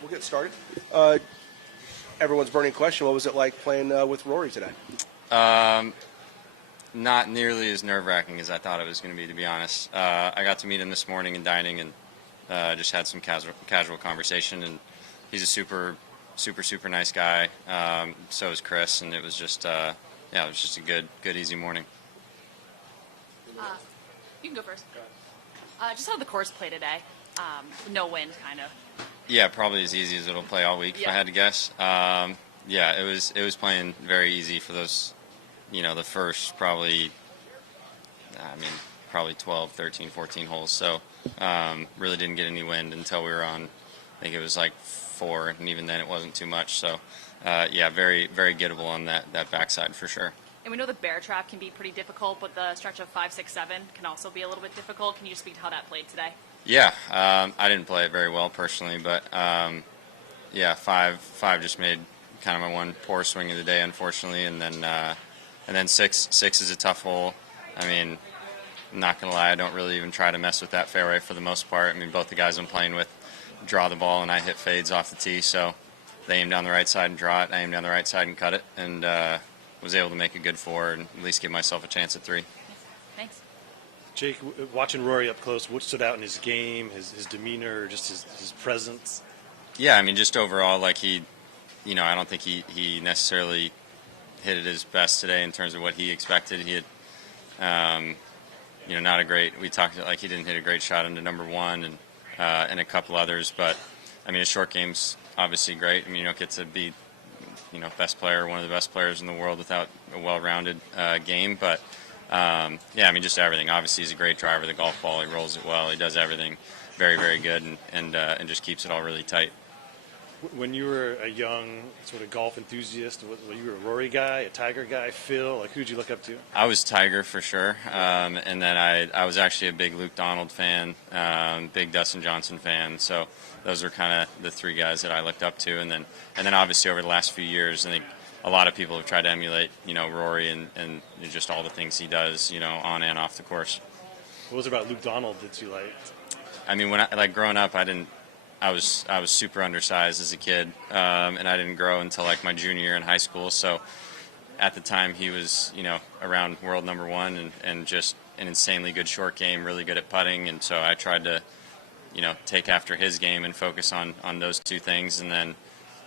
we'll get started. Everyone's burning question, what was it like playing with Rory today? Not nearly as nerve-wracking as I thought it was going to be honest. I got to meet him this morning in dining and just had some casual conversation, and he's a super nice guy. So is Chris, and it was just it was just a good easy morning. You can go first. Just how the course play today. No wind, kind of. Yeah, probably as easy as it'll play all week, if I had to guess. It was playing very easy for those, the first probably 12, 13, 14 holes. So really didn't get any wind until we were on, I think it was like 4, and even then it wasn't too much. So very, very gettable on that backside for sure. And we know the bear trap can be pretty difficult, but the stretch of 5, 6, 7 can also be a little bit difficult. Can you just speak to how that played today? Yeah, I didn't play it very well personally, but 5 just made kind of my one poor swing of the day, unfortunately, and then 6 is a tough hole. I mean, I'm not gonna lie, I don't really even try to mess with that fairway for the most part. I mean, both the guys I'm playing with draw the ball, and I hit fades off the tee, so they aim down the right side and draw it. I aim down the right side and cut it, and was able to make a good 4 and at least give myself a chance at 3. Thanks. Jake, watching Rory up close, what stood out in his game, his demeanor, just his presence? Yeah, I mean, just overall, like I don't think he necessarily hit it his best today in terms of what he expected. He had, not a great. We talked like he didn't hit a great shot into number 1 and a couple others, but I mean, his short game's obviously great. I mean, you don't get to be, best player, one of the best players in the world without a well-rounded game, but. Just everything. Obviously, he's a great driver. The golf ball, he rolls it well. He does everything very, very good, and just keeps it all really tight. When you were a young sort of golf enthusiast, were you a Rory guy, a Tiger guy, Phil? Like, who'd you look up to? I was Tiger for sure, and then I was actually a big Luke Donald fan, big Dustin Johnson fan. So those are kind of the 3 guys that I looked up to, and then obviously over the last few years, I think a lot of people have tried to emulate, Rory and just all the things he does, on and off the course. What was it about Luke Donald that you liked? I mean, when growing up, I was super undersized as a kid, and I didn't grow until like my junior year in high school. So at the time, he was, around world number 1 and just an insanely good short game, really good at putting. And so I tried to, take after his game and focus on those 2 things, and then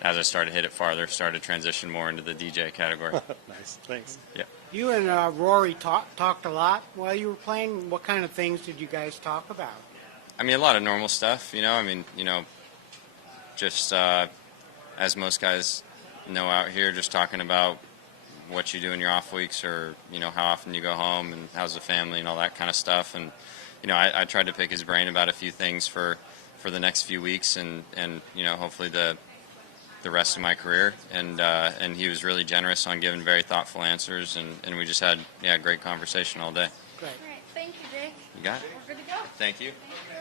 as I started to hit it farther, started to transition more into the DJ category. Nice, thanks. Yeah. You and Rory talked a lot while you were playing. What kind of things did you guys talk about? I mean, a lot of normal stuff, just as most guys know out here, just talking about what you do in your off weeks, or, how often you go home and how's the family and all that kind of stuff. And, I tried to pick his brain about a few things for the next few weeks and hopefully the rest of my career, and he was really generous on giving very thoughtful answers, and we just had a great conversation all day. Great. All right, thank you, Jake. You got it. We're good to go. Thank you. Thank you.